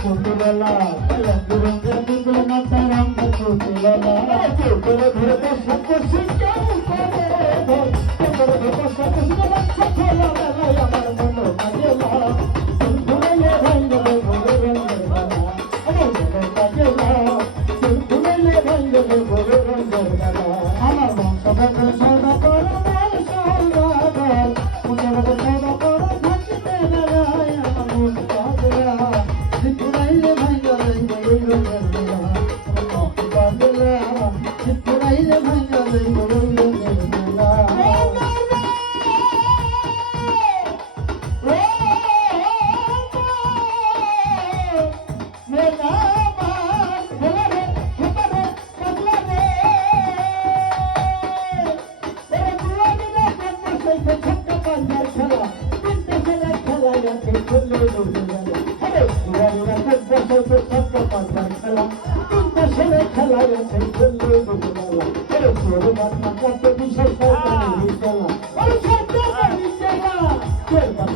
পুতুললা রঙ রঙের পুতুল মাথা রঙ পুতুললা চোখের ধরে বসা বসে কেউ করে ধর চোখের ধরে বসা বসে বাচ্চা খেলা বেলায় আমার মনো কাজেলা ধুলাইয়ে ভাঙ্গলে ভোরে রঙের বেলা আমার মনো কাজেলা ধুলাইয়ে ভাঙ্গলে ভোরে রঙের বেলা আমার বংশ ভেদে সদা কর মাল সৌদাগর পুজোর সদা কর থাকিতে বেলায় আমার মনো কাজেলা ধুলাইয়ে ভাঙ্গলে ভোরে রঙের বেলা আমার মনো কাজেলা ধুলাইয়ে ভাঙ্গলে ভোরে রঙের বেলা খেলা